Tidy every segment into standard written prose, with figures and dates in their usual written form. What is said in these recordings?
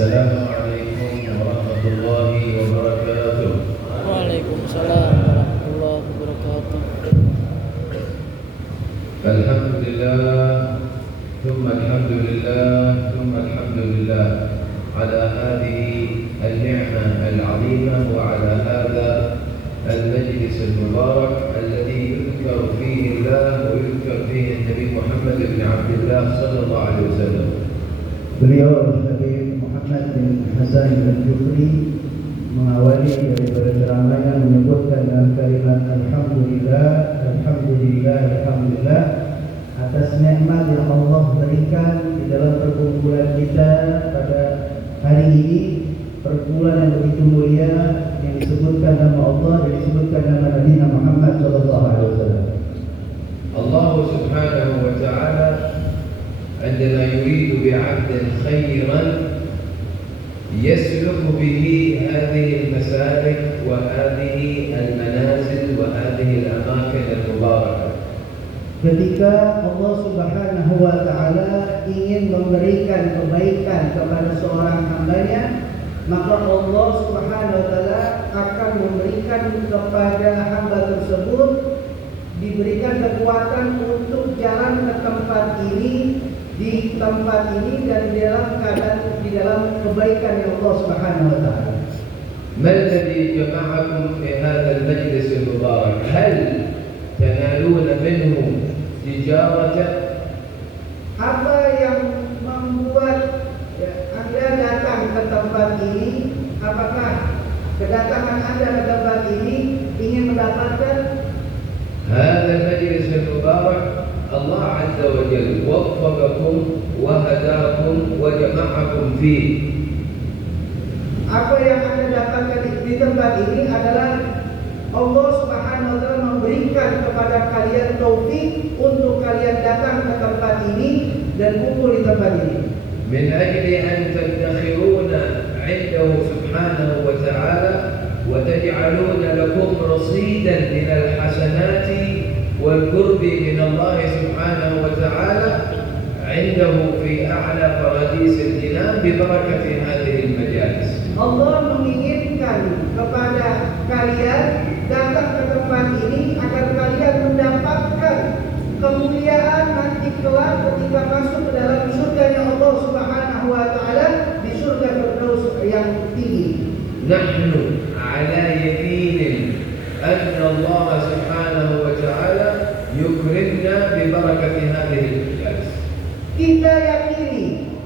السلام عليكم ورحمة الله وبركاته. وعليكم السلام ورحمة الله وبركاته. الحمد لله ثم الحمد لله ثم الحمد لله على هذه النعمة العظيمة وعلى هذا المجلس المبارك الذي يذكر فيه الله ويذكر فيه النبي محمد بن عبد الله صلى الله عليه وسلم. Beliau Habib Muhammad bin Hasan al-Jufri mengawali daripada ceramahnya menyebutkan dalam kalimat Alhamdulillah, Alhamdulillah, Alhamdulillah atas nikmat yang Allah berikan di dalam perkumpulan kita pada hari ini, perkumpulan yang begitu mulia yang disebutkan nama Allah dan disebutkan nama Nabi Muhammad SAW. Allah Subhanahu wa Ta'ala عندما يريد بعبد خيرا يسلك به هذه المسالك وهذه المنازل وهذه الأماكن المباركة. Ketika Allah Subhanahu wa Ta'ala ingin memberikan kebaikan kepada seorang hambanya, maka Allah Subhanahu wa Ta'ala akan memberikan kepada hamba tersebut, diberikan kekuatan untuk jalan ke tempat ini, di tempat ini dan di dalam keadaan di dalam kebaikan yang Allah Subhanahu wa Ta'ala. ما الذي جمعكم في هذا المجلس المبارك؟ هل تنالون منه تجارة؟ Apa yang membuat Anda datang ke tempat ini? Apakah kedatangan Anda ke tempat ini ingin mendapatkan? هذا المجلس المبارك الله عز وجل وفقكم وهداكم وجمعكم فيه. Apa yang Anda dapatkan di tempat ini adalah Allah Subhanahu wa Ta'ala memberikan kepada kalian taufik untuk kalian datang ke tempat ini dan kumpul di tempat ini. من أجل أن تدخرون عنده سبحانه وتعالى وتجعلون لكم رصيدا من الحسنات والقرب من الله سبحانه وتعالى عنده في أعلى فراديس الجنان ببركة هذه المجالس. Allah menginginkan kepada kalian datang ke tempat ini agar kalian mendapatkan kemuliaan nanti kelak ketika masuk ke dalam surganya Allah Subhanahu wa Ta'ala, di surga Firdaus yang tinggi. نحن على يقين أن الله سبحانه وتعالى يكرمنا ببركة هذه المجالس. Kita yakini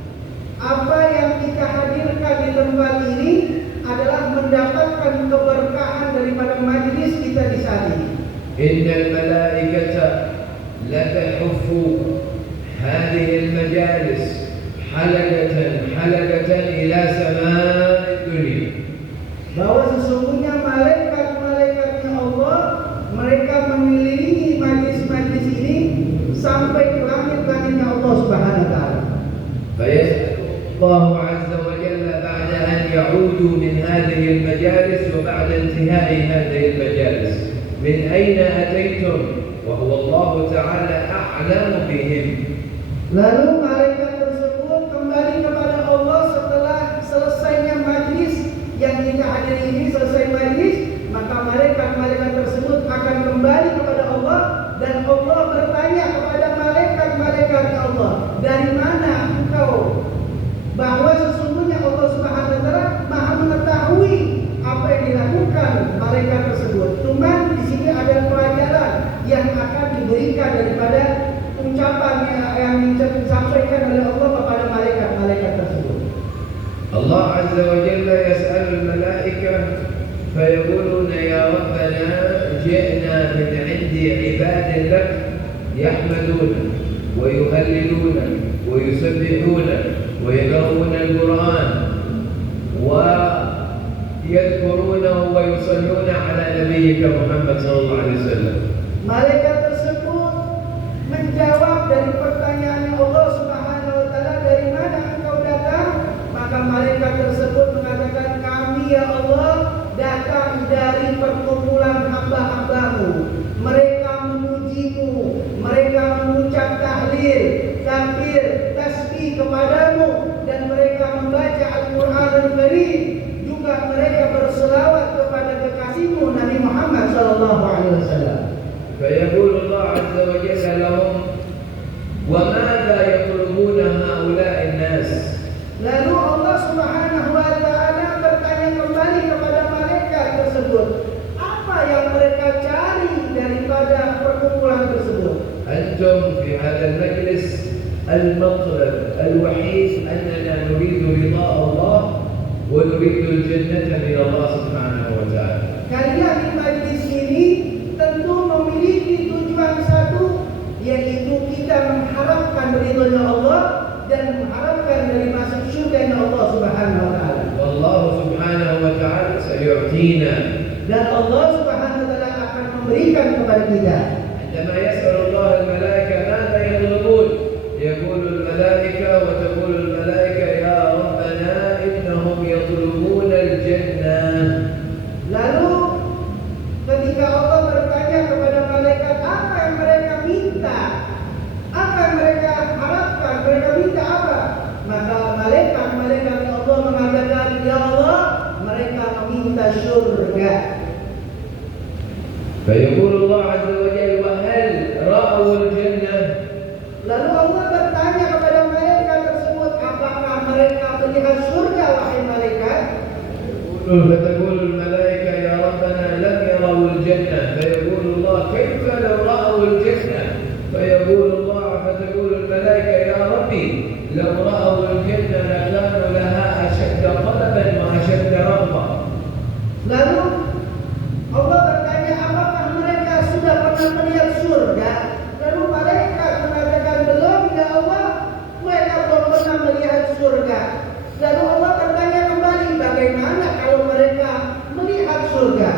apa yang kita hadirkan di tempat ini adalah mendapatkan keberkahan daripada majlis kita di saat ini. إن الملائكة لتحف هذه المجالس حلقة حلقة إلى سماء الدنيا. Bahwa sesungguhnya malaikat-malaikatnya Allah, mereka mengelilingi majlis-majlis ini sampai ke langit-langitnya Allah Subhanahu wa Ta'ala. فيسأل الله عز وجل بعد أن يعودوا من هذه المجالس وبعد انتهاء هذه المجالس من أين أتيتم وهو الله تعالى أعلم بهم. Lalu malaikat tersebut kembali kepada Allah setelah selesainya majlis yang kita hadiri ini, selesai majlis, maka malaikat-malaikat tersebut akan kembali kepada Allah dan Allah bertanya kepada malaikat-malaikat Allah, dari mana engkau? Bahwa sesungguhnya Allah Subhanahu wa Ta'ala Maha mengetahui apa yang dilakukan malaikat tersebut. Cuma di sini ada pelajaran yang akan diberikan daripada ucapan yang disampaikan oleh Allah kepada malaikat-malaikat tersebut. Allah Azza wa Jalla yas'al al-malaika fayaqulun ya Rabbana ji'na min 'indi 'ibadin lak yahmaduna wa yuhalliluna wa yusabbihuna wa yaqra'una al-Qur'an wa yadhkuruna wa yusalluna 'ala nabiyyika Muhammad sallallahu alaihi wasallam. Malaikat tersebut menjawab dari pertanyaan Allah Subhanahu wa Ta'ala, dari mana engkau datang? Maka malaikat tersebut mengatakan, kami ya Allah datang dari perkumpulan hamba-hambamu. Mereka memujimu, mereka mengucap tahlil, takbir, tasbih kepadamu, dan mereka membaca Al-Quran sallallahu alaihi wasallam. فيقول الله عز وجل لهم وماذا يطلبون هؤلاء الناس. Lalu Allah Subhanahu wa taala bertanya kembali kepada malaikat tersebut, apa yang mereka cari daripada perkumpulan tersebut? أنتم في هذا المجلس المطلب الوحيد أننا نريد رضاء الله ونريد الجنة من الله سبحانه وتعالى. Kalian di majlis ini tentu memiliki tujuan satu, yaitu kita mengharapkan ridhonya Allah dan mengharapkan dari masuk surganya Allah Subhanahu wa taala. والله سبحانه وتعالى سيعطينا. Dan Allah Subhanahu wa taala akan memberikan kepada kita. عندما يسأل الله الملائكة ماذا يطلبون يقول الملائكة وتقول الملائكة يا ربنا إنهم يطلبون الجنة. Lalu ketika Allah bertanya kepada malaikat apa yang mereka minta, apa yang mereka harapkan, mereka minta apa? Maka malaikat Allah mengatakan, ya Allah, mereka meminta surga. فيقول الله عز وجل وهل رأوا الجنة. Lalu Allah bertanya kepada malaikat tersebut, apakah mereka melihat surga, wahai malaikat? فتقول الملائكة يا ربنا لم يروا الجنة. فيقول الله كيف لو رأوا الجنة. فيقول الله فتقول الملائكة يا ربي لو رأوا الجنة لكانوا لها أشد طلبا وأشد رغبة. Lalu Allah bertanya, apakah mereka sudah pernah melihat surga? Lalu malaikat mengatakan, belum ya Allah, mereka belum pernah melihat surga. Lalu Allah bertanya kembali, bagaimana kalau mereka melihat surga?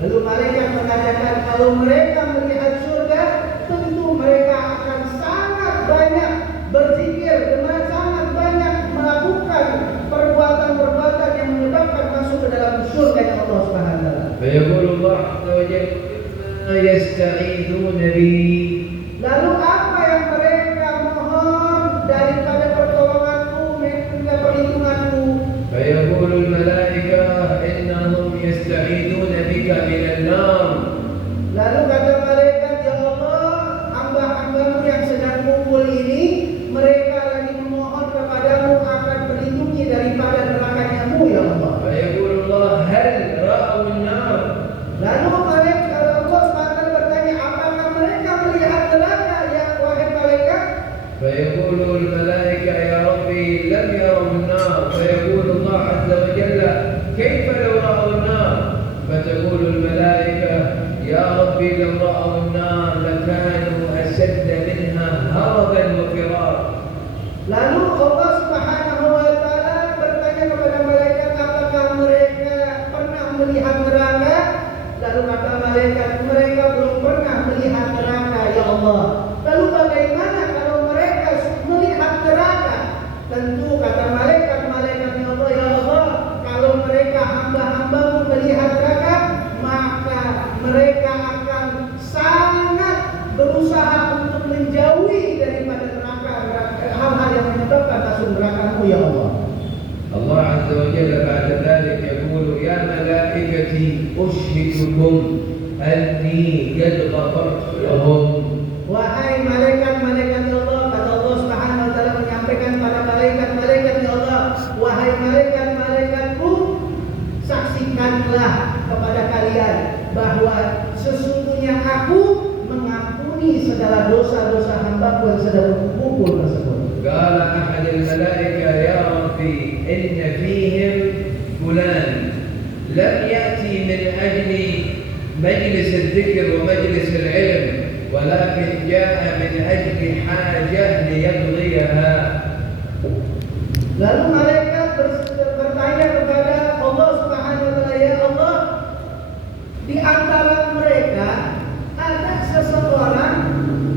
Lalu malaikat mengatakan, kalau mereka melihat surga, tentu mereka akan sangat banyak berzikir dan sangat banyak melakukan perbuatan-perbuatan yang menyebabkan masuk ke dalam surga yang Allah Subhanahu wa taala. فيقول الله عز وجل ما يستعيذون به. Lalu apa yang mereka mohon daripada pertolonganku, minta perlindunganku? فيقول الملائكة إنهم يستعيذون بك من النار. Lalu kata malaikat, ya Allah, hamba-hambamu yang sedang kumpul ini, mereka lagi memohon kepadamu akan melindungi daripada neraka-Mu ya Allah. فيقول الله هل رأوا النار. Lalu malaikat Allah SWT bertanya, apakah mereka melihat neraka ya wahai malaikat? فيقول الملائكة يا ربي لم يروا النار. فيقول الله عز وجل كيف لو رأوا النار. فتقول الملائكة يا ربي لو رأوا النار لكانوا أشد منها هربا وفرارا. Lalu Allah Subhanahu wa taala bertanya kepada malaikat, apakah mereka pernah melihat neraka? Lalu kata malaikat, mereka belum pernah melihat neraka ya Allah. Lalu bagaimana kalau mereka melihat neraka? Tentu kata malaikat ya Allah, ya Allah, kalau mereka hamba-hambamu melihat neraka, maka mereka akan sangat berusaha untuk menjauhi daripada neraka, hal-hal yang menyebabkan masuk neraka-Mu ya Allah. الله عز وجل بعد ذلك يقول يا ملائكتي أشهدكم أني قد غفرت لهم. Wahai malaikat-malaikat Allah, kata Allah Subhanahu wa taala menyampaikan pada malaikat-malaikat ya Allah, wahai malaikat-malaikatku, saksikanlah kepada kalian bahwa sesungguhnya aku mengampuni segala dosa-dosa hamba-Ku yang sedang berkumpul tersebut. قال أحد الملائكة يا ربي إن فيهم فلان لم يأتي من أجل مجلس الذكر ومجلس العلم ولكن جاء من أجل حاجة ليقضيها. Lalu malaikat bertanya kepada Allah Subhanahu wa taala, ya Allah, di antara mereka ada seseorang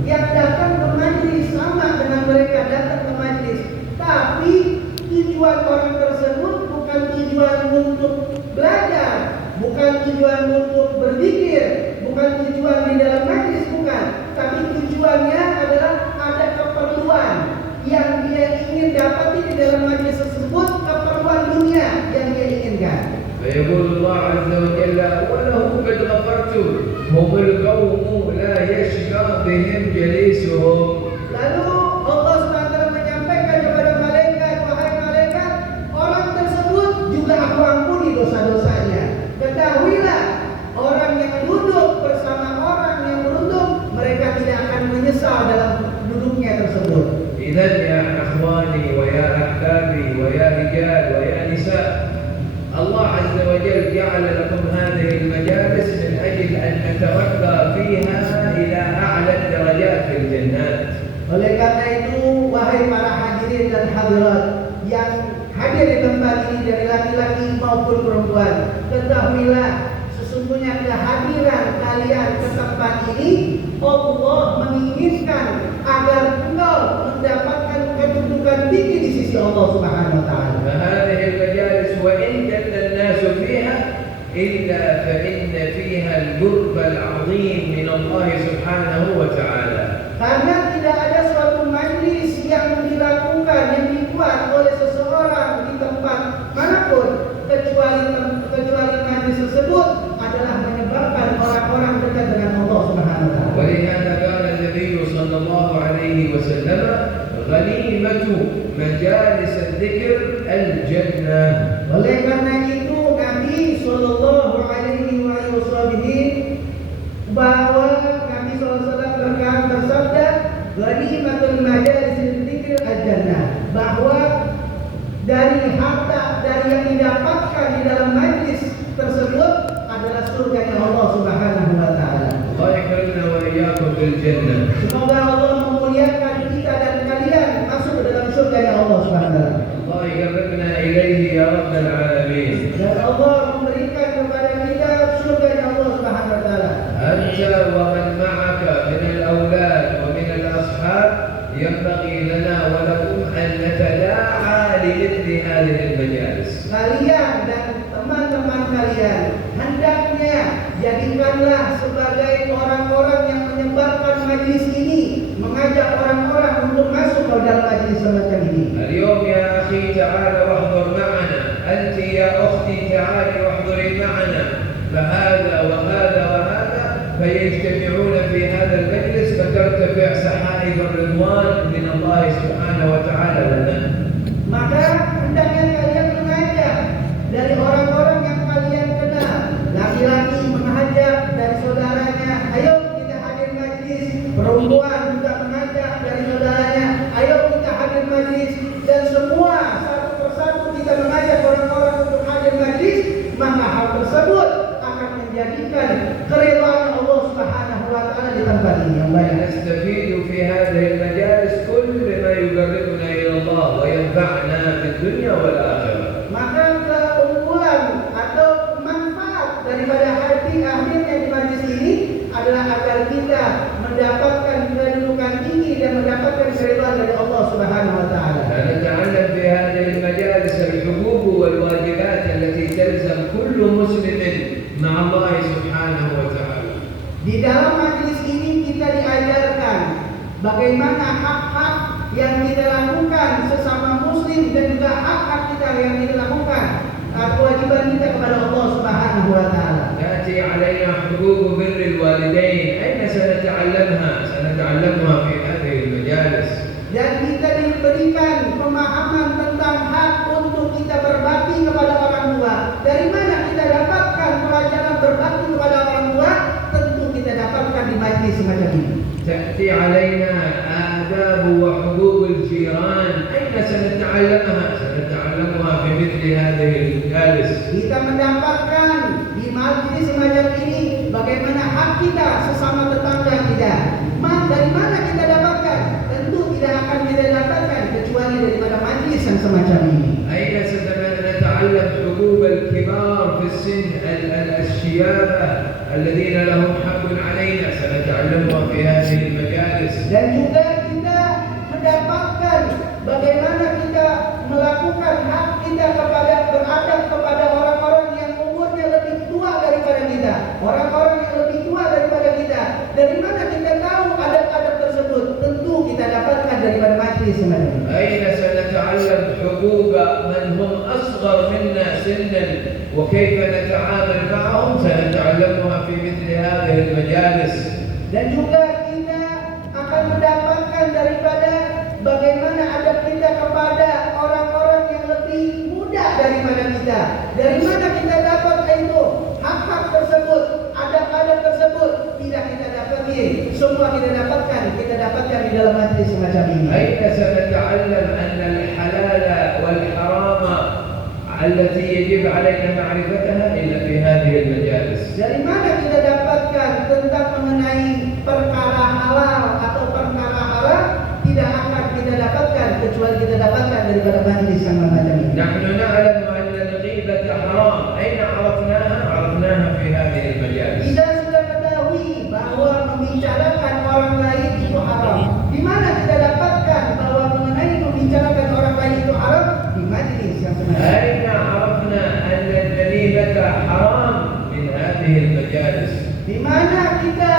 yang datang ke majlis sama dengan mereka datang ke majlis, tapi tujuan orang tersebut bukan tujuan untuk belajar, bukan tujuan untuk berzikir, bukan tujuan di dalam majlis, bukan, tapi tujuannya adalah ada keperluan yang dia ingin dapati di dalam majlis tersebut, keperluan dunia yang dia inginkan. فيقول الله عز وجل وله قد غفرت هم القوم لا يشقى بهم جليسهم. Lalu Allah SWT menyampaikan kepada malaikat, wahai malaikat, orang tersebut juga aku ampuni dosa-dosanya. Ketahuilah, orang yang duduk bersama orang yang beruntung, mereka tidak akan menyesal dalam duduknya tersebut. إذن يا أخواني ويا أحبابي ويا رجال ويا نساء، الله عز وجل جعل لكم هذه المجالس من أجل أن نترقى فيها إلى أعلى الدرجات في الجنات. Oleh karena itu, wahai para hadirin dan hadirat yang hadir di tempat ini dari laki-laki maupun perempuan, ketahuilah sesungguhnya kehadiran kalian ke tempat ini Allah menginginkan agar engkau mendapatkan kedudukan tinggi di sisi Allah Subhanahu wa taala. فهذه المجالس وإن جل الناس فيها إلا فإن فيها القرب العظيم من الله سبحانه وتعالى. Karena tidak ada suatu majlis yang dilakukan, yang dibuat oleh seseorang di tempat manapun kecuali majlis tersebut adalah menyebabkan orang-orang dekat dengan Allah Subhanahu wa taala. ولهذا قال النبي صلى الله عليه وسلم غنيمة مجالس الذكر الجنة. Oleh karena itu Nabi Sallallahu Alaihi Wasallam bahwa Nabi SAW bersabda, "Ghanimatul majalis dzikr al-jannah," bahwa dari harta dari yang didapatkan di dalam majlis tersebut adalah surga Allah Subhanahu wa taala. الله يكرمنا وإياكم بالجنة. Semoga Allah memuliakan kita dan kalian masuk ke dalam surga Allah Subhanahu wa taala. الله يقربنا إليه يا رب العالمين. Dan Allah memberikan kepada kita surga Allah Subhanahu wa taala. أنت ومن معك من الأولاد ومن الأصحاب ينبغي لنا ولكم أن نتداعى لمثل هذه المجالس. Kalian dan teman-teman kalian hendaknya jadikanlah sebagai orang-orang yang menyebarkan majlis ini, mengajak orang-orang untuk masuk ke dalam majlis semacam ini. اليوم يا أخي تعال واحضر معنا، أنت يا أختي تعالي واحضري معنا، فهذا وهذا وهذا فيجتمعون في هذا المجلس فترتفع سحائب الرضوان من الله سبحانه وتعالى لنا. Maka hendaknya kalian mengajak dari orang-orang yang kalian kenal, laki-laki mengajak dari saudaranya, ayo kita hadir majlis, perempuan juga mengajak dari saudaranya, ayo kita hadir majlis, dan semua satu persatu kita mengajak orang-orang untuk hadir majlis, maka hal tersebut akan menjadikan keridhaan Allah Subhanahu wa taala di tempat ini yang baik. نستفيد في هذه المجالس كل ما يقربنا إلى الله وينفعنا في الدنيا والآخرة. Maka keunggulan atau manfaat daripada hadirnya di majlis ini adalah agar kita mendapatkan kedudukan tinggi dan mendapatkan keridhaan dari Allah Subhanahu wa taala. نتعلم في هذه المجالس الحقوق والواجبات التي تلزم كل مسلم مع الله سبحانه وتعالى. Di dalam majlis ini kita diajarkan bagaimana hak-hak yang kita lakukan sesama muslim dan juga hak-hak kita yang kita lakukan kewajiban kita kepada Allah Subhanahu wa taala. تأتي علينا حقوق بر الوالدين، أين سنتعلمها؟ سنتعلمها في هذه المجالس. Dan kita diberikan pemahaman tentang hak untuk kita berbakti kepada orang tua. Dari mana kita dapatkan pelajaran berbakti kepada orang tua? Tentu kita dapatkan di majlis semacam ini. تأتي علينا آداب وحقوق الجيران، أين سنتعلمها؟ سنتعلمها في مثل هذه المجالس. Kita mendapatkan di majlis semacam ini bagaimana hak kita sesama tetangga kita. Dari mana kita dapatkan? Tentu tidak akan kita dapatkan kecuali daripada majlis yang semacam ini. أين سنتعلم حقوق الكبار في السن الشيابة الذين لهم حق علينا، سنتعلمها في هذه المجالس. Dan juga kita mendapatkan bagaimana kita melakukan hak kita kepada beradab kepada orang-orang yang umurnya lebih tua daripada kita, orang-orang yang lebih tua daripada kita. Dari mana kita tahu adab-adab tersebut? Tentu kita dapatkan daripada majlis semacam ini. أين سنتعلم حقوق من هم أصغر منا سنا وكيف نتعامل معهم سنتعلمها في مثل هذه المجالس. Dan juga kita akan mendapatkan daripada bagaimana adab kita kepada orang-orang yang lebih muda daripada kita. Dari mana kita dapat itu hak-hak tersebut, adab-adab tersebut tidak kita dapati. Semua kita dapatkan di dalam majlis semacam ini. أين سنتعلم أن الحلال والحرام التي يجب علينا معرفتها إلا في هذه المجالس. Dari mana kita dapatkan tentang mengenai perkara halal atau perkara haram? Tidak akan kita dapatkan kecuali kita dapatkan daripada majlis yang macam ini. نحن نعلم أن الغيبة حرام. أين عرفناها؟ عرفناها في هذه المجالس. Kita sudah ketahui bahwa membicarakan orang lain itu haram. Di mana kita dapatkan bahwa mengenai membicarakan orang lain itu haram? Di majlis yang semacam ini. أين عرفنا أن الغيبة حرام؟ من هذه المجالس. Di mana kita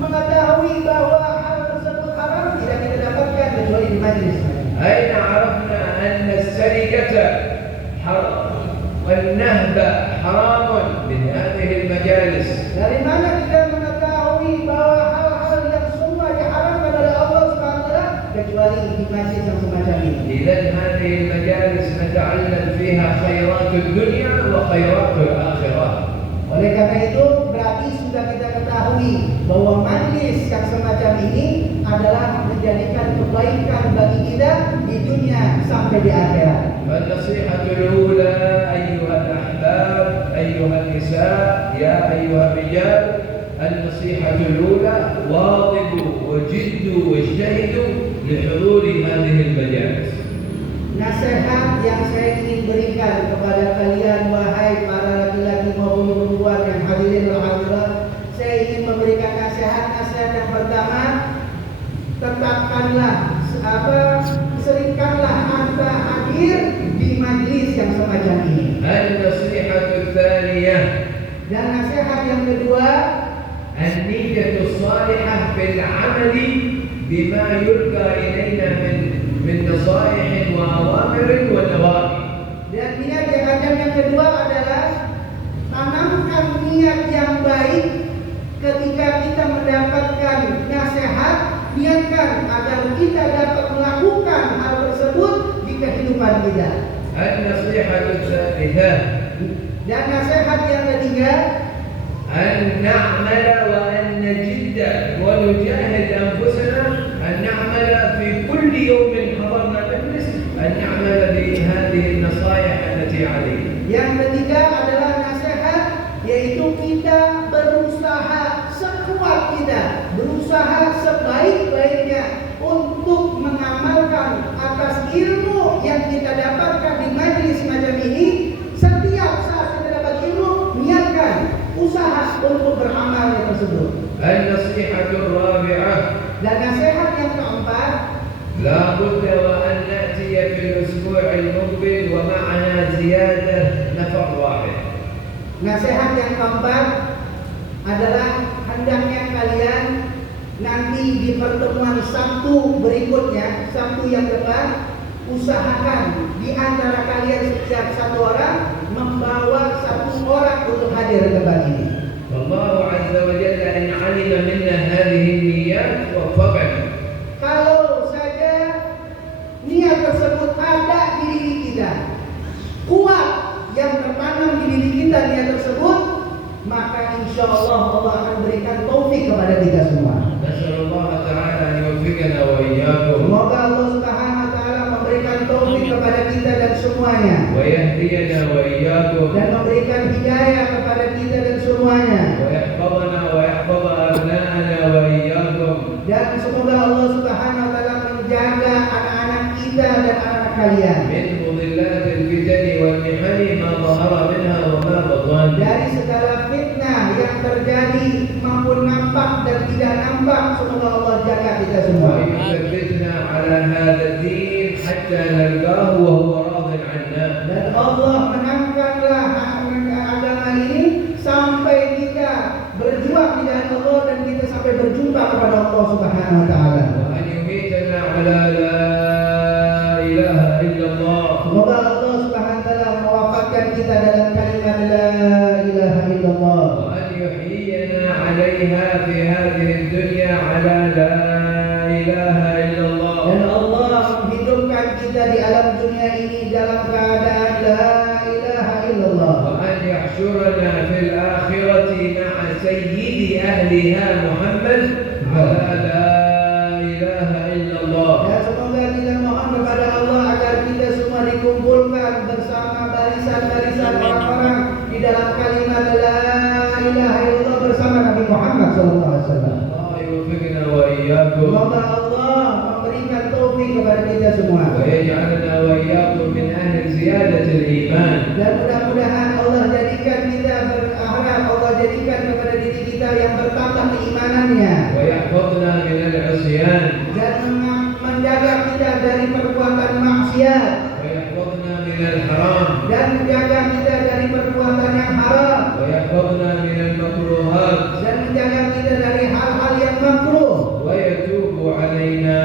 mengetahui bahwa hal tersebut haram? Tidak kita dapatkan kecuali di majlis. أين عرفنا أن السرقة حرام والنهب حرام؟ من هذه المجالس. Dari mana kita mengetahui bahwa hal-hal yang semua diharamkan oleh Allah SWT kecuali di majlis yang semacam ini? إذن هذه المجالس نتعلم فيها خيرات الدنيا وخيرات الآخرة. Oleh karena itu berarti sudah kita ketahui bahwa majlis yang semacam ini adalah menjadikan kebaikan bagi kita di dunia sampai di akhirat. فالنصيحة الأولى أيها الأحباب أيها النساء يا أيها الرجال، النصيحة الأولى واظبوا وجدوا واجتهدوا لحضور هذه المجالس. Nasihat yang saya ingin berikan kepada kalian wahai para laki-laki maupun perempuan yang hadirin wal hadirat, saya ingin memberikan nasihat yang pertama, tetapkanlah seringkanlah Anda hadir di majlis yang semacam ini. النصيحة الثانية Dan nasihat yang kedua, النية الصالحة في العمل بما يلقى إلينا من نصائح وأوامر ونواهي. dan niat yang kedua adalah tanamkan niat yang baik ketika kita mendapatkan nasihat, niatkan agar kita dapat melakukan hal tersebut di kehidupan kita. النصيحة الثالثة Dan nasihat yang ketiga, أن نعمل وأن نجد ونجاهد أنفسنا أن نعمل في كل يوم حضرنا مجلس أن نعمل بهذه النصائح التي علينا. yang ketiga adalah nasihat, yaitu kita berusaha sekuat kita, berusaha sebaik-baiknya untuk mengamalkan atas ilmu yang kita dapatkan di majlis macam ini. Setiap saat kita dapat ilmu, niatkan usaha untuk beramal tersebut. النصيحة الرابعة Dan nasihat yang keempat, لا بد وأن نأتي في الأسبوع المقبل ومعنا زيادة نفر واحد. nasihat yang keempat adalah hendaknya kalian nanti di pertemuan Sabtu berikutnya, Sabtu yang depan, usahakan di antara kalian setiap satu orang membawa satu orang untuk hadir ke tempat ini. والله عز وجل إن علم منا هذه النيات وفقنا. Kalau saja niat tersebut ada di diri kita, kuat yang tertanam di diri kita niat tersebut, maka insya Allah Allah akan berikan taufik kepada kita semua. نسأل الله تعالى أن يوفقنا وإياكم Semoga Allah Subhanahu wa taala memberikan taufik kepada kita dan semuanya, ويهدينا وإياكم dan memberikan hidayah kepada kita dan semuanya, ويحفظنا ويحفظ أبناءنا وإياكم. dan semoga Allah Subhanahu wa taala menjaga anak-anak kita dan anak kalian من مضلات الفتن والمحن ما ظهر منها وما بطن. dari segala fitnah yang terjadi maupun nampak dan tidak nampak. Semoga Allah jaga kita semua, ويثبتنا على هذا الدين حتى نلقاه وهو راض عنا. dan Allah menangkanlah agama ini sampai kita berjuang di jalan Allah dan kita sampai berjumpa kepada Allah Subhanahu wa taala. وأن يميتنا على لا إله إلا الله. Semoga Allah Subhanahu wa taala mewafatkan kita dalam kalimat la ilaha illallah. وأن يحيينا عليها في هذه الدنيا على لا إله إلا الله. Dan Allah menghidupkan kita di alam dunia ini dalam keadaan la ilaha illallah. وأن يحشرنا في الآخرة مع سيد أهلها محمد على لا إله إلا الله. Dan semoga kita mohon kepada Allah agar kita semua dikumpulkan bersama barisan-barisan orang-orang di dalam kalimat la ilaha illallah bersama Nabi Muhammad SAW. الله يوفقنا وإياكم Semoga Allah memberikan taufik kepada kita semua. ويجعلنا وإياكم من أهل زيادة الإيمان. Dan mudah-mudahan Allah jadikan kita berharap Allah jadikan kepada diri kita yang bertambah keimanannya ويحفظنا من العصيان. dan menjaga kita dari perbuatan maksiat ويحفظنا من الحرام. dan menjaga kita dari perbuatan yang haram ويحفظنا من المكروهات. dan menjaga kita dari hal-hal yang makruh ويتوب علينا.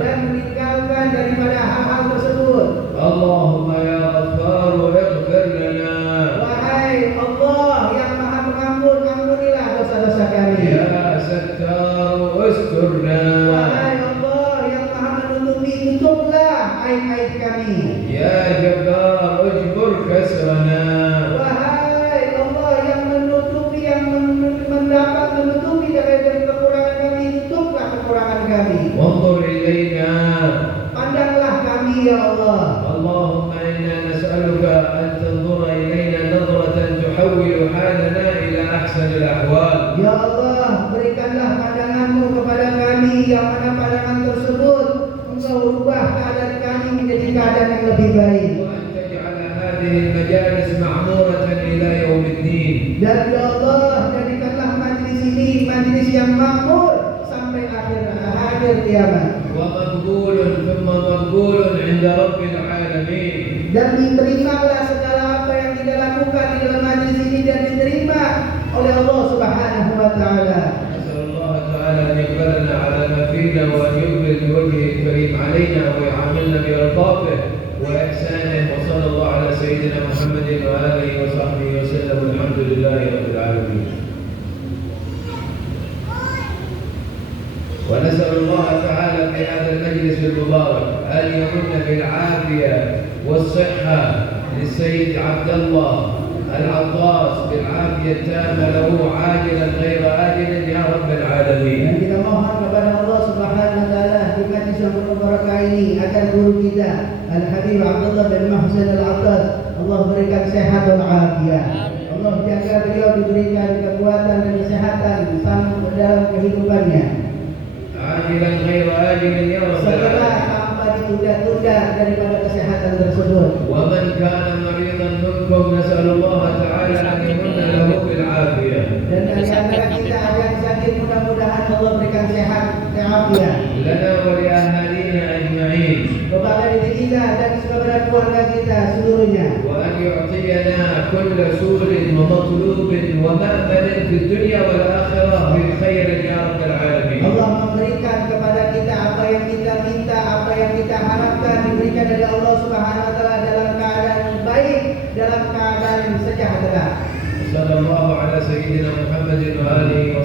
dan meninggalkan daripada hal-hal tersebut. اللهم يا غفار اغفر لنا. Wahai Allah yang Maha Pengampun, ampunilah dosa-dosa kami. يا ستار استرنا. Wahai Allah yang Maha Menutupi, tutuplah aib-aib kami. يا جبار اجبر كسرنا. Wahai Allah yang menutupi, yang mendapat menutupi dari kekurangan kami, tutuplah kekurangan kami. وانظر إلينا. Pandanglah kami ya Allah. اللهم إنا نسألك أن تنظر إلينا نظرة تحول حالنا إلى أحسن الأحوال. Ya Allah, berikanlah pandanganmu kepada kami yang mana pandangan tersebut Engkau ubah keadaan kami menjadi keadaan yang lebih baik. وأن تجعل هذه المجالس معمورة إلى يوم الدين. Dan ya Allah, jadikanlah majlis ini majlis yang makmur sampai akhir kiamat. ومقبول ثم مقبول عند رب العالمين. Dan diterimalah segala apa yang kita lakukan di dalam majlis ini dan diterima oleh Allah Subhanahu wa taala. نسأل الله تعالى أن يقبلنا على ما فينا وأن يقبل بوجهه الكريم علينا ويعاملنا بألطافه وإحسانه. وصلى الله على سيدنا محمد وآله وصحبه وسلم والحمد لله رب العالمين. ونسأل الله تعالى في هذا المجلس المبارك أن يمن بالعافية والصحة للسيد عبد الله العطاس بالعافية التامة له عاجلا غير آجل يا رب العالمين. Dan kita mohon kepada Allah Subhanahu wa taala di majlis yang berbarakah ini agar guru kita Al Habib Abdullah bin Muhsin Al Attas Allah berikan sehat dan afiat. Allah jaga beliau diberikan kekuatan dan kesehatan sampai dalam kehidupannya. عاجلا غير آجل يا رب Segala العالمين. tanpa ditunda-tunda daripada kesehatan tersebut. ومن كان مريضا منكم نسأل الله تعالى أن يمن له بالعافية. Dan dari antara kita ada yang sakit mudah-mudahan Allah berikan sehat dan afiat. لنا ولأهالينا أجمعين. Kepada diri kita dan kepada keluarga kita seluruhnya. وأن يعطينا كل سور ومطلوب ومأمل في الدنيا والآخرة بالخير يا رب العالمين. Allah memberikan kepada kita apa yang kita minta, apa yang kita harapkan diberikan dari Allah Subhanahu wa taala dalam keadaan baik, dalam keadaan sejahtera. صلى الله على سيدنا محمد وآله